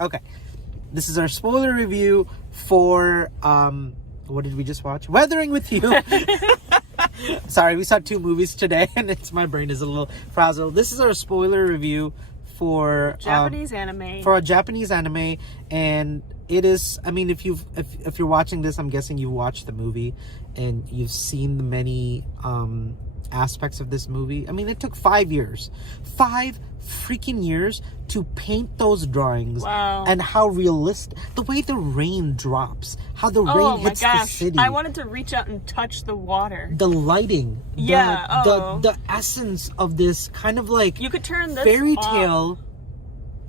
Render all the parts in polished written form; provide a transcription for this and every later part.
Okay. This is our spoiler review for, what did we just watch? Weathering with You. Sorry, we saw 2 movies today, and my brain is a little frazzled. This is our spoiler review for Japanese anime. For a Japanese anime, and it is. I mean, if you're watching this, I'm guessing you've watched the movie, and you've seen the many aspects of this movie. I mean, it took 5 years, 5 freaking years to paint those drawings. Wow. And how realistic, the way the rain drops, how the rain hits the city. I wanted to reach out and touch the water. The lighting, the essence of this kind of like you could turn this fairy off. tale.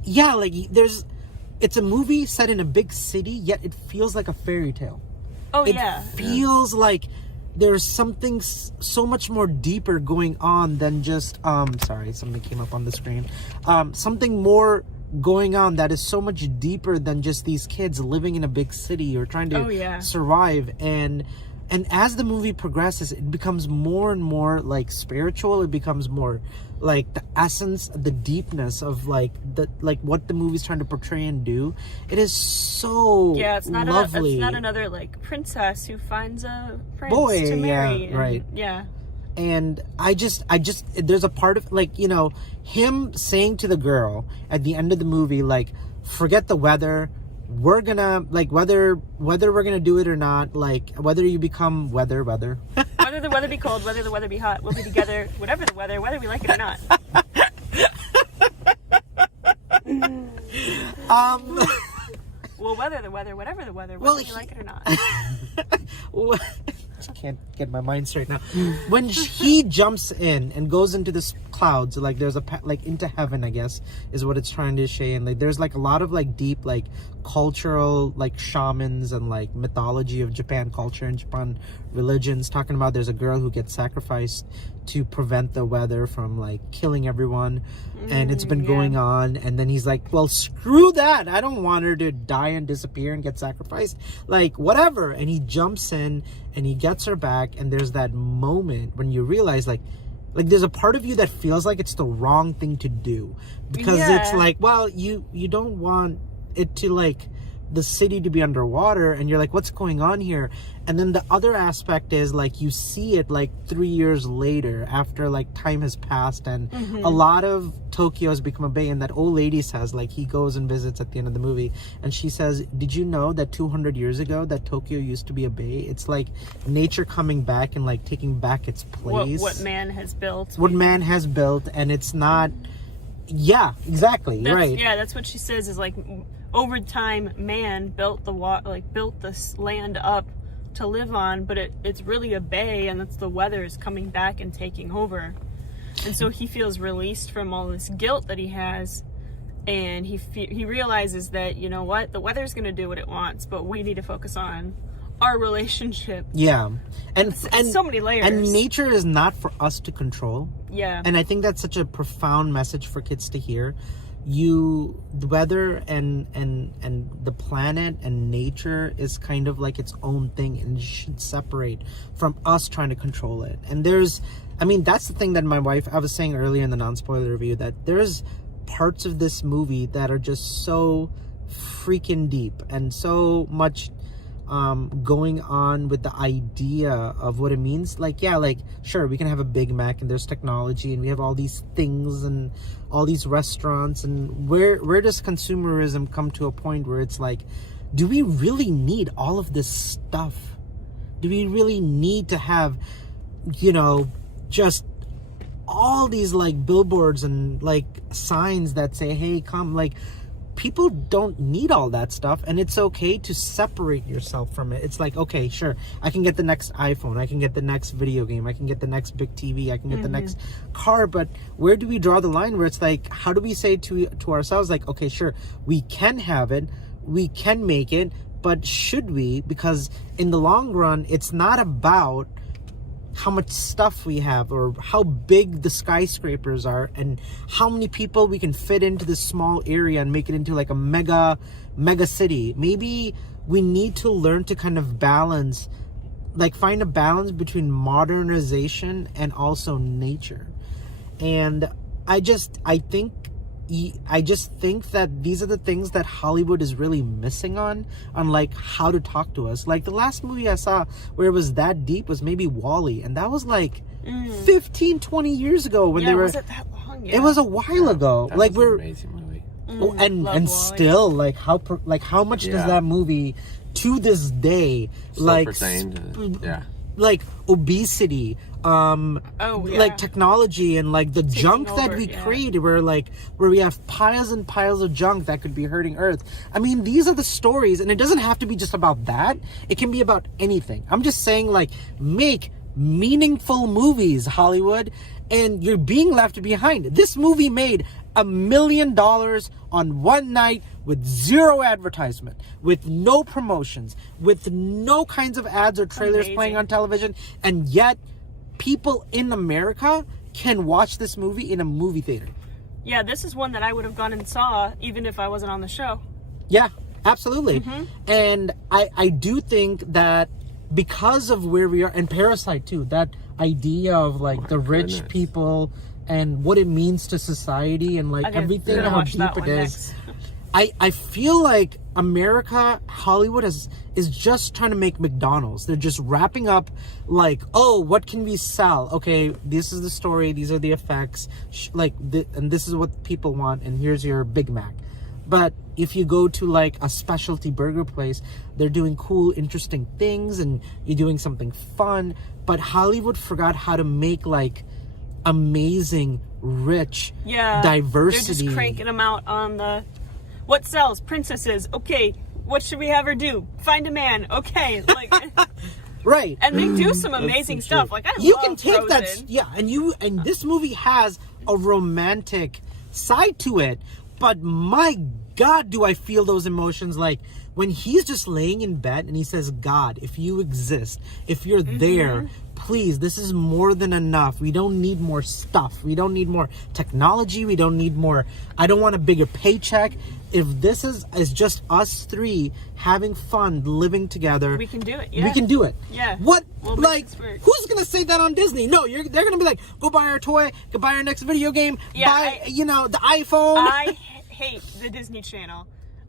Yeah, like it's a movie set in a big city, yet it feels like a fairy tale. Oh, It yeah. feels like there's something so much more deeper going on than just sorry, something came up on the screen. Something more going on that is so much deeper than just these kids living in a big city or trying to survive. And as the movie progresses, it becomes more and more like spiritual. It becomes more like the essence, the deepness of like what the movie's trying to portray and do. It is so it's not lovely. It's not another like princess who finds a prince Boy, to marry. yeah, right. Yeah. And I just there's a part of like, you know, him saying to the girl at the end of the movie, like, forget the weather. We're gonna, like, whether we're gonna do it or not, like, whether you become weather. Whether the weather be cold, whether the weather be hot, we'll be together, whatever the weather, whether we like it or not. Well, whether the weather, whatever the weather, whether you like it or not. I can't get my mind straight now. When he jumps in and goes into the clouds, like there's like into heaven, I guess is what it's trying to say. And like there's like a lot of like deep like cultural like shamans and like mythology of Japan culture and Japan religions, talking about there's a girl who gets sacrificed to prevent the weather from like killing everyone. And it's been going on, and then he's like, well, screw that, I don't want her to die and disappear and get sacrificed, like whatever. And he jumps in and he gets her back, and there's that moment when you realize like there's a part of you that feels like it's the wrong thing to do, because it's like, well, you don't want it to like the city to be underwater, and you're like, what's going on here? And then the other aspect is like you see it like 3 years later after like time has passed, and a lot of Tokyo has become a bay. And that old lady says, like, he goes and visits at the end of the movie, and she says, did you know that 200 years ago that Tokyo used to be a bay? It's like nature coming back and like taking back its place, what man has built, and it's not exactly right. Yeah, that's what she says, is like over time man built built this land up to live on, but it's really a bay, and that's the weather is coming back and taking over. And so he feels released from all this guilt that he has, and he realizes that, you know what, the weather's going to do what it wants, but we need to focus on our relationship. And so many layers. And nature is not for us to control. Yeah. And I think that's such a profound message for kids to hear. The weather and the planet and nature is kind of like its own thing, and it should separate from us trying to control it. And that's the thing that my wife, I was saying earlier in the non-spoiler review, that there's parts of this movie that are just so freaking deep and so much going on with the idea of what it means. Like, sure, we can have a Big Mac and there's technology and we have all these things and all these restaurants, and where does consumerism come to a point where it's like, do we really need all of this stuff? Do we really need to have, just all these like billboards and like signs that say, hey, come? Like, people don't need all that stuff, and it's okay to separate yourself from it. It's like, okay, sure, I can get the next iPhone, I can get the next video game, I can get the next big TV, I can get the next car, but where do we draw the line where it's like, how do we say to ourselves, like, okay, sure, we can have it, we can make it, but should we? Because in the long run, it's not about how much stuff we have or how big the skyscrapers are and how many people we can fit into this small area and make it into like a mega city. Maybe we need to learn to kind of balance, like find a balance between modernization and also nature. And I think, I just think that these are the things that Hollywood is really missing on like how to talk to us. Like the last movie I saw where it was that deep was maybe WALL-E, and that was like 15, 20 years ago when they were. Was it that long? Yeah. It was a while ago. That Like was we're an amazing movie. and Love still like how much does Yeah. that movie to this day Still like pertain to- yeah. like obesity, like technology and like the junk that we create, where we have piles and piles of junk that could be hurting Earth. I mean, these are the stories, and it doesn't have to be just about that. It can be about anything. I'm just saying, like, make meaningful movies, Hollywood, and you're being left behind. This movie made $1 million on one night with zero advertisement, with no promotions, with no kinds of ads or trailers playing on television, and yet people in America can watch this movie in a movie theater. Yeah, this is one that I would have gone and saw even if I wasn't on the show. Yeah, absolutely. And I do think that because of where we are, and Parasite too, that idea of like the rich people and what it means to society and like everything, how deep it is. I feel like America, Hollywood is just trying to make McDonald's. They're just wrapping up like, oh, what can we sell? Okay, this is the story, these are the effects, and this is what people want, and here's your Big Mac. But if you go to like a specialty burger place, they're doing cool, interesting things, and you're doing something fun. But Hollywood forgot how to make like amazing, rich diversity. They're just cranking them out on the what sells princesses. Okay, what should we have her do? Find a man. Okay, like right. And they do some amazing stuff. Like I you love can take Frozen. that, and this movie has a romantic side to it. But my God, do I feel those emotions like when he's just laying in bed and he says, God, if you exist, if you're there, please, this is more than enough. We don't need more stuff. We don't need more technology. We don't need more. I don't want a bigger paycheck. If this is just us three having fun, living together, we can do it. Yeah. We can do it. Yeah. What? We'll like, who's gonna say that on Disney? No, they're gonna be like, go buy our toy, go buy our next video game, buy the iPhone. I hate the Disney Channel.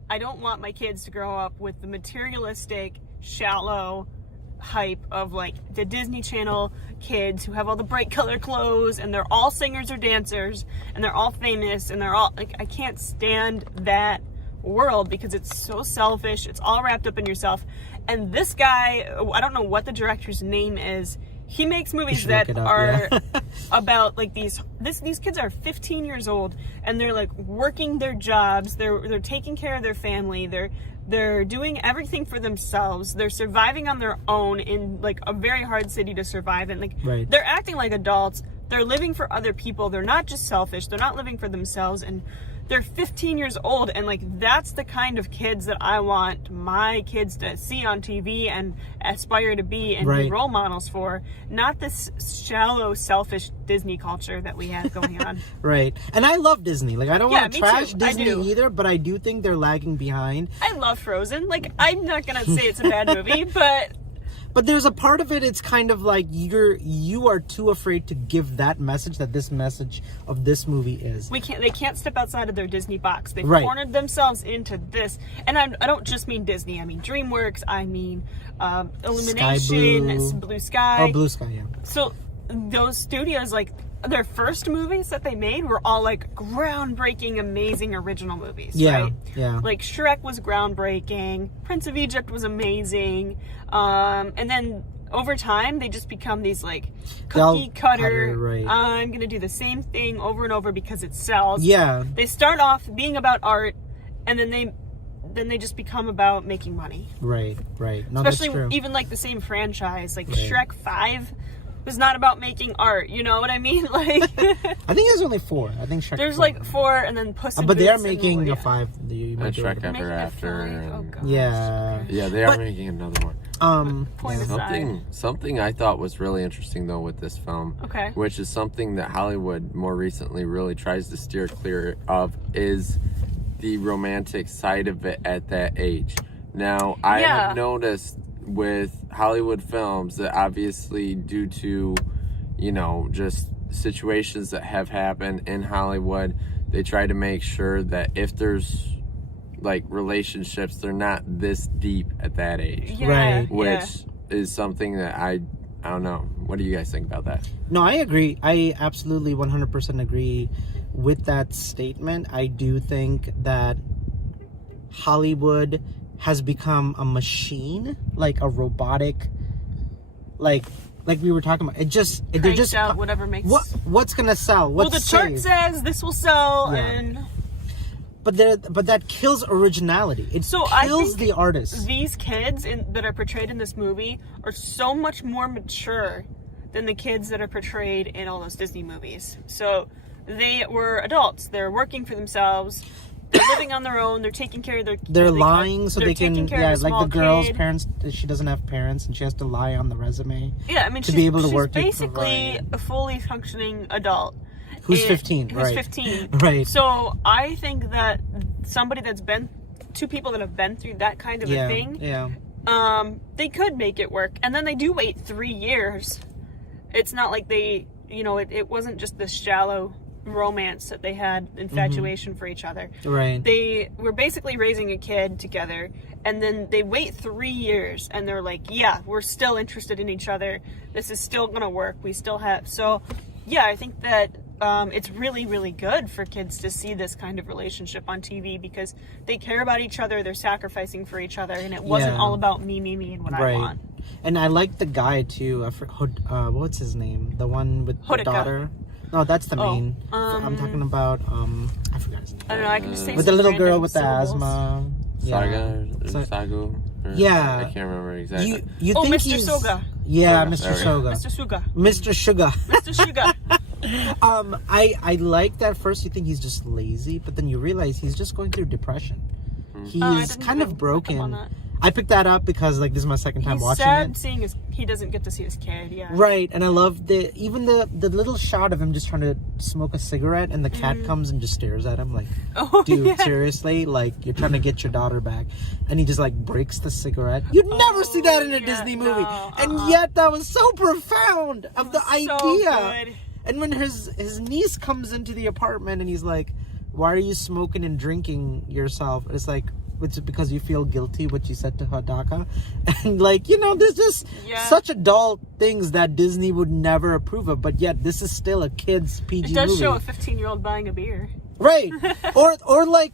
I don't want my kids to grow up with the materialistic, shallow hype of like the Disney Channel kids who have all the bright color clothes and they're all singers or dancers and they're all famous and they're all like, I can't stand that world because it's so selfish. It's all wrapped up in yourself. And this guy, I don't know what the director's name is. He makes movies that are about like these kids are 15 years old and they're like working their jobs. They're taking care of their family. They're doing everything for themselves. They're surviving on their own in like a very hard city to survive in. Like they're acting like adults. They're living for other people. They're not just selfish. They're not living for themselves. And they're 15 years old, and like that's the kind of kids that I want my kids to see on TV and aspire to be and be role models for, not this shallow, selfish Disney culture that we have going on. Right. And I love Disney. Like I don't want to trash Disney either, but I do think they're lagging behind. I love Frozen. Like I'm not gonna say it's a bad movie, but there's a part of it, it's kind of like you are too afraid to give that message that this message of this movie is. They can't step outside of their Disney box. They've cornered themselves into this. And I don't just mean Disney. I mean DreamWorks. I mean Illumination, Blue Sky. Oh, Blue Sky, yeah. So those studios, like their first movies that they made were all like groundbreaking, amazing original movies. Right? Yeah. Like Shrek was groundbreaking. Prince of Egypt was amazing. And then over time, they just become these like cookie cutter. I'm gonna do the same thing over and over because it sells. Yeah. They start off being about art, and then they just become about making money. Right. No, especially that's true. Even like the same franchise, like Shrek 5 was not about making art. You know what I mean? Like I think there's only 4. I think Shrek. There's 4. Like 4, and then Puss in Boots. But they are making a 5. And Shrek Ever After. Oh, gosh. Yeah. Yeah, they are making another one. Aside. Something I thought was really interesting though with this film, which is something that Hollywood more recently really tries to steer clear of, is the romantic side of it at that age. Now, I have noticed with Hollywood films that obviously due to, just situations that have happened in Hollywood, they try to make sure that if there's like relationships, they're not this deep at that age. Right. Which is something that I don't know. What do you guys think about that? No, I agree. I absolutely 100% agree with that statement. I do think that Hollywood has become a machine, like a robotic, like we were talking about. They're just out whatever makes. What's gonna sell? What's the chart says this will sell, and but that kills originality. It kills the artist. These kids that are portrayed in this movie are so much more mature than the kids that are portrayed in all those Disney movies. So they were adults. They're working for themselves. They're living on their own. They're taking care of their. They're lying so they can. Yeah, like the girl's kid. parents. She doesn't have parents, and she has to lie on the resume. Yeah, I mean, to be able to work. She's basically a fully functioning adult. Who's 15, who's right? 15, right? So I think that two people that have been through that kind of a thing, they could make it work. And then they do wait 3 years. It's not like they, it wasn't just this shallow romance that they had, infatuation for each other. Right. They were basically raising a kid together, and then they wait 3 years, and they're like, yeah, we're still interested in each other. This is still gonna work. We still have. So, yeah, I think that it's really, really good for kids to see this kind of relationship on TV because they care about each other. They're sacrificing for each other, and it wasn't all about me, and what I want. And I like the guy too. What's his name? The one with the daughter. No, that's the main. I'm talking about. I forgot his name. I don't know. I can just say with the little girl with syllables. the asthma. Sagu. Yeah. I can't remember exactly. You think Mr. Soga. Yeah, Mr. Soga. Mr. Suga. Mr. Sugar. Mr. Suga. I like that first you think he's just lazy, but then you realize he's just going through depression. He's kind of broken. I picked that up because this is my second time watching it. He's sad seeing he doesn't get to see his kid, Right, and I love the little shot of him just trying to smoke a cigarette and the cat comes and just stares at him dude, seriously? You're trying to get your daughter back. And he just breaks the cigarette. You'd never see that in a Disney movie. And yet that was so profound of the idea. Good. And when his niece comes into the apartment and he's like, why are you smoking and drinking yourself? It's which is because you feel guilty what you said to Hadaka. And there's just such adult things that Disney would never approve of, but yet this is still a kid's PG movie. It does show a 15-year-old buying a beer. Right. or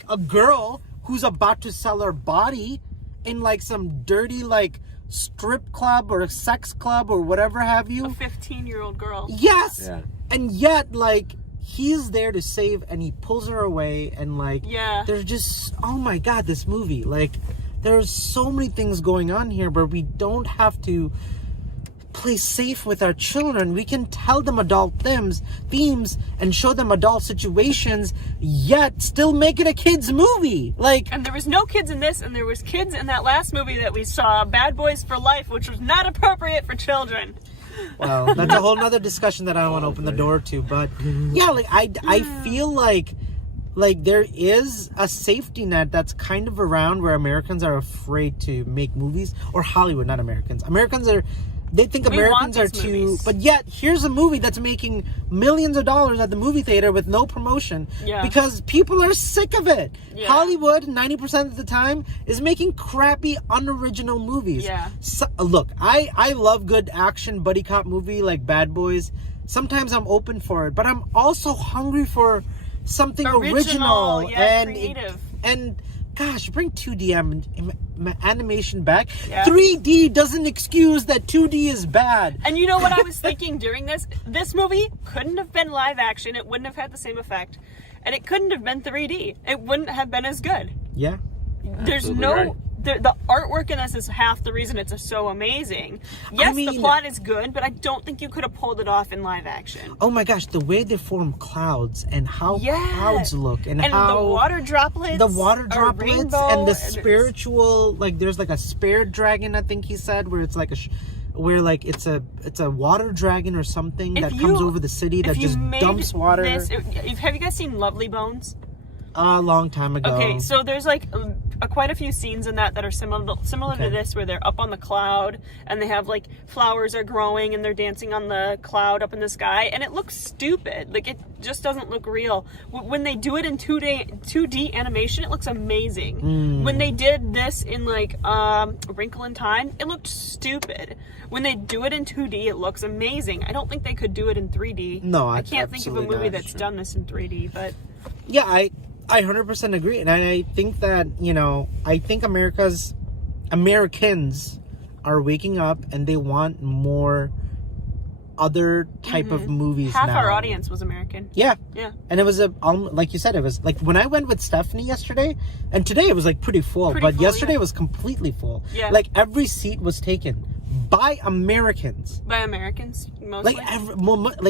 a girl who's about to sell her body in some dirty strip club or a sex club or whatever have you. A 15-year-old girl. Yes. Yeah. And yet he's there to save, and he pulls her away, and there's just, oh my god, this movie, there's so many things going on here, but we don't have to play safe with our children. We can tell them adult themes and show them adult situations, yet still make it a kids movie. And there was no kids in this, and there was kids in that last movie that we saw, Bad Boys for Life, which was not appropriate for children. Well, that's a whole nother discussion that I don't want to open the door to. But yeah, I feel like there is a safety net that's kind of around where Americans are afraid to make movies, or Hollywood, not Americans. They think Americans are too... Movies. But yet, here's a movie that's making millions of dollars at the movie theater with no promotion. Yeah. Because people are sick of it. Yeah. Hollywood, 90% of the time, is making crappy, unoriginal movies. Yeah. So, look, I love good action buddy cop movie like Bad Boys. Sometimes I'm open for it. But I'm also hungry for something original and creative. And gosh, bring 2D animation back. Yeah. 3D doesn't excuse that 2D is bad. And you know what I was thinking during this? This movie couldn't have been live action. It wouldn't have had the same effect. And it couldn't have been 3D. It wouldn't have been as good. Yeah. There's no... Right. The artwork in this is half the reason it's so amazing. Yes, the plot is good, but I don't think you could have pulled it off in live action. Oh my gosh, the way they form clouds and how clouds look and how the water droplets and the spiritual, there's a spirit dragon, I think he said, where it's it's a water dragon or something that comes over the city that just dumps water. Have you guys seen Lovely Bones? A long time ago. Okay, so there's quite a few scenes in that are similar to this, where they're up on the cloud and they have like flowers are growing and they're dancing on the cloud up in the sky, and it looks stupid. Like, it just doesn't look real. When they do it in 2D animation, it looks amazing. When they did this in like A Wrinkle in Time, it looked stupid. When they do it in 2D, it looks amazing. I don't think they could do it in 3D. No, I can't think of a movie that's done this in 3D, but yeah, I 100% agree. And I think that, you know, I think Americans are waking up and they want more other type of movies. Half now. our audience was American. Yeah. And it was like you said, it was like when I went with Stephanie yesterday, and today it was like pretty full, but yesterday it was completely full. Yeah. Like every seat was taken by Americans. By Americans, mostly? Like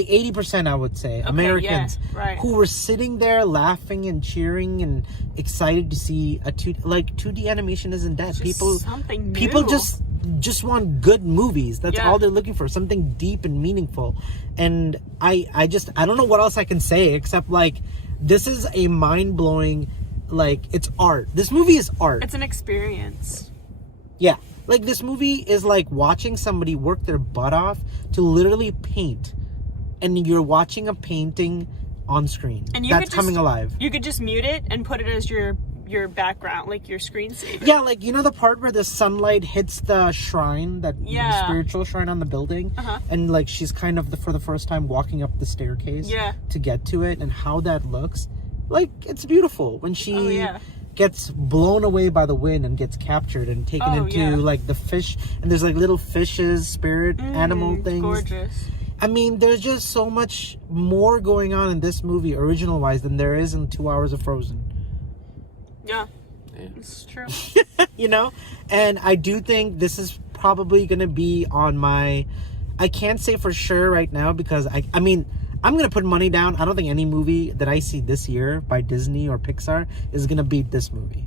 80%, I would say. Okay, Americans who were sitting there laughing and cheering and excited to see 2D animation isn't dead. People just want good movies. That's all they're looking for, something deep and meaningful. And I don't know what else I can say except like this is a mind-blowing, like, it's art. This movie is art. It's an experience. Yeah. Like, this movie is like watching somebody work their butt off to literally paint, and you're watching a painting on screen and that's coming alive. You could just mute it and put it as your background, like your screensaver. Yeah, like, you know the part where the sunlight hits the shrine, the spiritual shrine on the building, and like she's kind of for the first time walking up the staircase to get to it, and how that looks. Like, it's beautiful when she gets blown away by the wind and gets captured and taken into like the fish, and there's like little fishes, spirit animal things. Gorgeous. I mean, there's just so much more going on in this movie original wise than there is in 2 hours of Frozen. Yeah, it's true. You know, and I do think this is probably going to be on my, I can't say for sure right now because I mean, I'm going to put money down. I don't think any movie that I see this year by Disney or Pixar is going to beat this movie.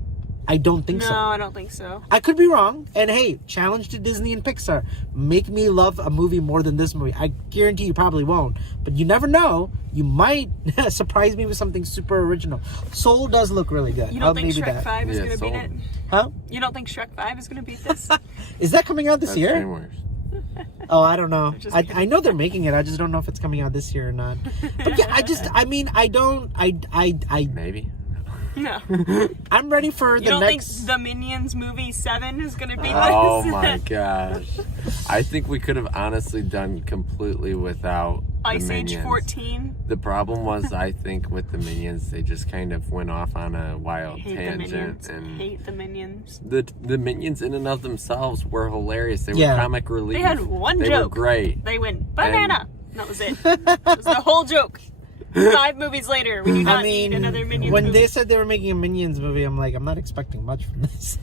I don't think so. No, I don't think so. I could be wrong. And hey, challenge to Disney and Pixar. Make me love a movie more than this movie. I guarantee you probably won't. But you never know. You might surprise me with something super original. Soul does look really good. You don't think Shrek 5 is going to beat it? Huh? You don't think Shrek 5 is going to beat this? Is that coming out this year? Worse. Oh, I don't know. I know they're making it. I just don't know if it's coming out this year or not. But yeah, maybe. No. I'm ready for the next. You don't think the Minions movie 7 is going to be this? Oh my gosh. I think we could have honestly done completely without Ice Age 14. The problem was, I think with the Minions, they just kind of went off on a wild tangent. Hate the Minions. The Minions in and of themselves were hilarious. They were comic relief. They had one joke. They were great. They went, banana. And that was it. That was the whole joke. 5 movies later, we do not need another Minions when movie. they said they were making a Minions movie, I'm like, I'm not expecting much from this.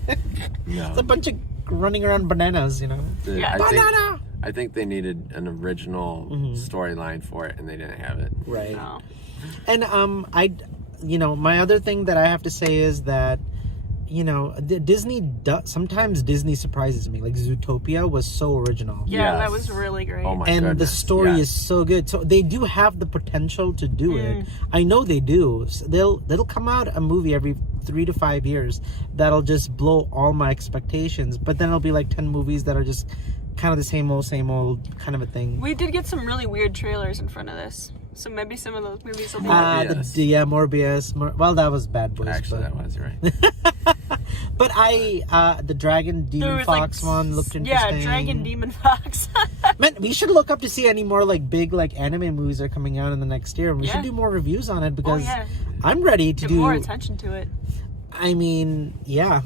It's a bunch of running around bananas, you know. Banana! I think they needed an original storyline for it, and they didn't have it. Right. No. And my other thing that I have to say is that, you know, sometimes Disney surprises me. Like Zootopia was so original. Yeah, that was really great. Oh my and goodness. The story is so good. So they do have the potential to do it. I know they do. So they'll come out a movie every 3 to 5 years that'll just blow all my expectations. But then it'll be like 10 movies that are just kind of the same old kind of a thing. We did get some really weird trailers in front of this. So maybe some of those movies will be Morbius. Well, that was Bad Boys. Actually, that was right. But the Dragon Demon Fox one looked interesting. Yeah, Dragon Demon Fox. Man, we should look up to see any more like big like anime movies that are coming out in the next year. We should do more reviews on it because I'm ready to give more attention to it. I mean, yeah.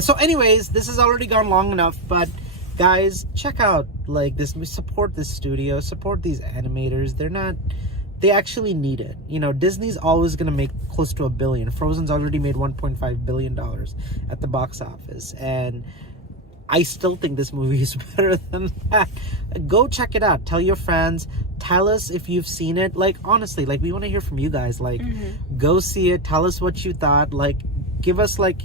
So anyways, this has already gone long enough, but guys, check out like this, support this studio, support these animators. They actually need it. You know, Disney's always going to make close to $1 billion. Frozen's already made $1.5 billion at the box office. And I still think this movie is better than that. Go check it out. Tell your friends. Tell us if you've seen it. Like, honestly, like, we want to hear from you guys. Like, go see it. Tell us what you thought. Like, give us, like,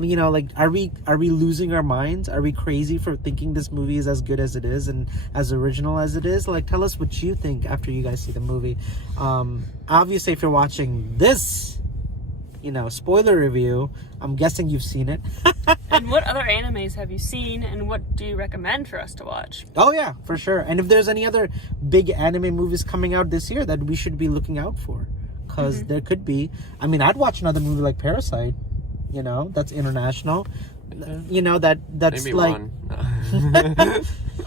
you know, like, are we losing our minds? Are we crazy for thinking this movie is as good as it is and as original as it is? Like, tell us what you think after you guys see the movie. Obviously, if you're watching this spoiler review. I'm guessing you've seen it. And what other animes have you seen, and what do you recommend for us to watch? Oh yeah, for sure. And if there's any other big anime movies coming out this year that we should be looking out for, because there could be. I mean, I'd watch another movie like Parasite. That's international. That's maybe like one.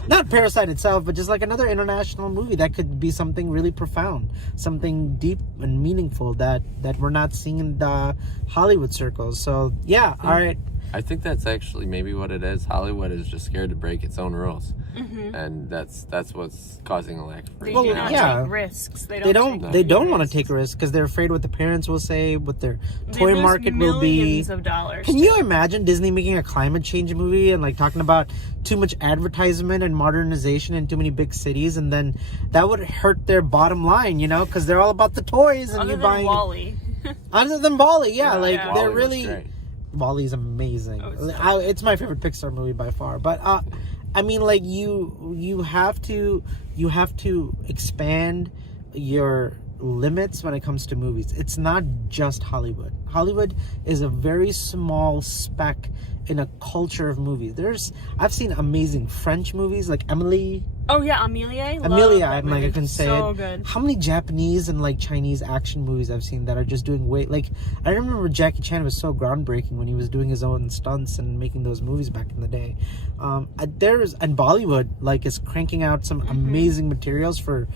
not Parasite itself, but just like another international movie that could be something really profound, something deep and meaningful that we're not seeing in the Hollywood circles. So yeah, all right. I think that's actually maybe what it is. Hollywood is just scared to break its own rules, and that's what's causing a lack of They freedom. do not take risks. They don't want to take risks because they're afraid what the parents will say, what their toy market will be. Millions of dollars. Can you imagine Disney making a climate change movie and like talking about too much advertisement and modernization in too many big cities, and then that would hurt their bottom line, because they're all about the toys and Other you than buying. WALL-E. Other than WALL-E, yeah, WALL-E they're was really. great. WALL-E's amazing. It's my favorite Pixar movie by far. But I mean, like you have to expand your limits when it comes to movies. It's not just Hollywood. Hollywood is a very small speck in a culture of movies. I've seen amazing French movies like Emily. Oh yeah, Amelia. I'm like, I can say so it. Good. How many Japanese and like Chinese action movies I've seen that are just doing I remember Jackie Chan was so groundbreaking when he was doing his own stunts and making those movies back in the day. And Bollywood is cranking out some amazing materials for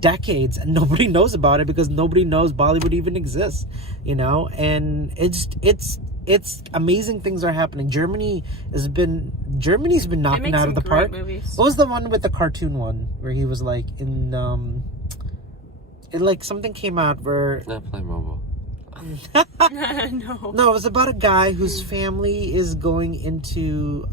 decades, and nobody knows about it because nobody knows Bollywood even exists, and it's amazing things are happening. Germany's been knocking out of the park. Movies. What was the one with the cartoon one where he was like in something came out where Not Playmobil. No, it was about a guy whose family is going into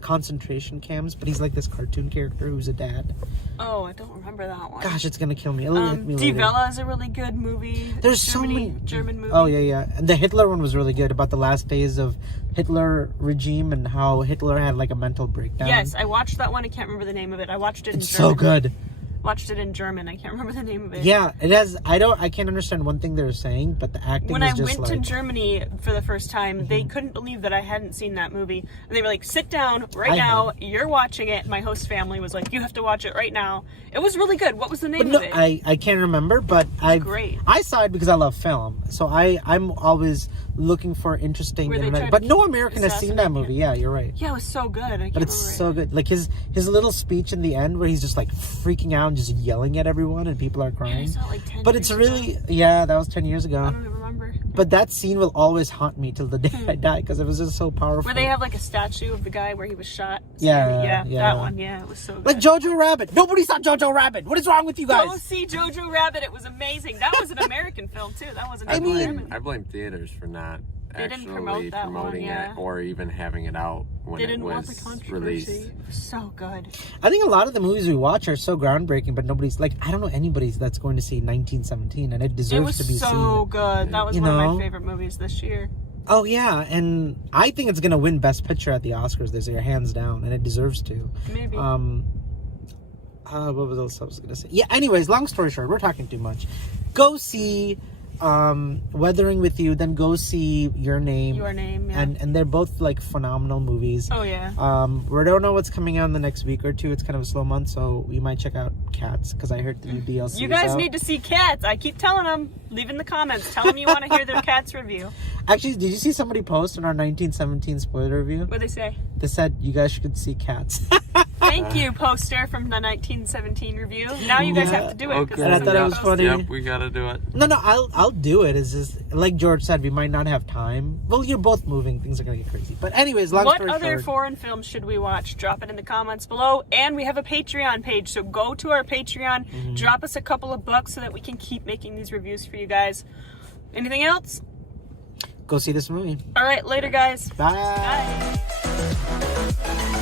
concentration camps, but he's like this cartoon character who's a dad. Oh, I don't remember that one. Gosh, it's gonna kill me. It'll hit me Die later. Welle is a really good movie. There's so many German movie. Oh yeah, and the Hitler one was really good about the last days of Hitler regime and how Hitler had like a mental breakdown. Yes, I watched that one. I can't remember the name of it. I watched it in It's German. so good. Watched it in German. I can't remember the name of it. Yeah, it has. I can't understand one thing they're saying, but the acting When is I just went to Germany for the first time, they Mm-hmm. couldn't believe that I hadn't seen that movie. And they were like, sit down right now. You're watching it. My host family was like, you have to watch it right now. It was really good. What was the name of it? I can't remember, but great. I saw it because I love film. So I'm always looking for interesting. But no American has seen that movie. Yeah, you're right. Yeah, it was so good. But it's so good. Like his little speech in the end where he's just like freaking out and just yelling at everyone and people are crying. I saw it like 10 but years it's really ago. that was 10 years ago. I don't remember. But that scene will always haunt me till the day I die because it was just so powerful. Where they have like a statue of the guy where he was shot. Yeah. That one. Yeah, it was so good. Like Jojo Rabbit. Nobody saw Jojo Rabbit. What is wrong with you guys? Go see Jojo Rabbit. It was amazing. That was an American film too. That wasn't. I mean, I blame theaters for not They didn't actually promote that promoting one, yeah. it or even having it out when They it didn't want the was controversy. released. It was so good. I think a lot of the movies we watch are so groundbreaking, but nobody's like, I don't know anybody that's going to see 1917, and it deserves to be seen. It was so good. That was You one know? of my favorite movies this year. Oh yeah, and I think it's gonna win Best Picture at the Oscars this year, hands down, and it deserves to. Maybe. What was else I was gonna say? Yeah. Anyways, long story short, we're talking too much. Go see Weathering with You, then go see Your Name. Your Name, yeah. And they're both like phenomenal movies. Oh yeah. We don't know what's coming out in the next week or two. It's kind of a slow month, so we might check out Cats because I heard the new DLC. You guys is out. need to see Cats. I keep telling them. Leave in the comments. Tell them you want to hear their Cats review. Actually, did you see somebody post in our 1917 spoiler review? What'd they say? They said you guys should see Cats. Thank you, poster from the 1917 review. Now you guys have to do it. 'cause Okay. And I it's thought it in was the funny. Yep, we gotta do it. No, I'll do it. It's just like George said, we might not have time. Well, you're both moving; things are gonna get crazy. But anyways, long What story other short, foreign films should we watch? Drop it in the comments below. And we have a Patreon page, so go to our Patreon, drop us a couple of bucks so that we can keep making these reviews for you guys. Anything else? go see this movie. All right, later, guys. Bye. Bye.